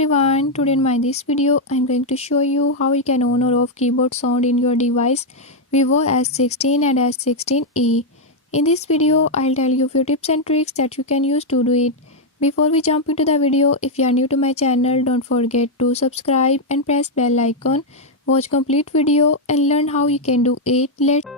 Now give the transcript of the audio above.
everyone, today in my this video I'm going to show you how you can on or off keyboard sound in your device Vivo S16 and S16e. In this video I'll tell you few tips and tricks that you can use to do it. Before we jump into the video, if you are new to my channel, don't forget to subscribe and press bell icon. Watch complete video and learn how you can do it. Let's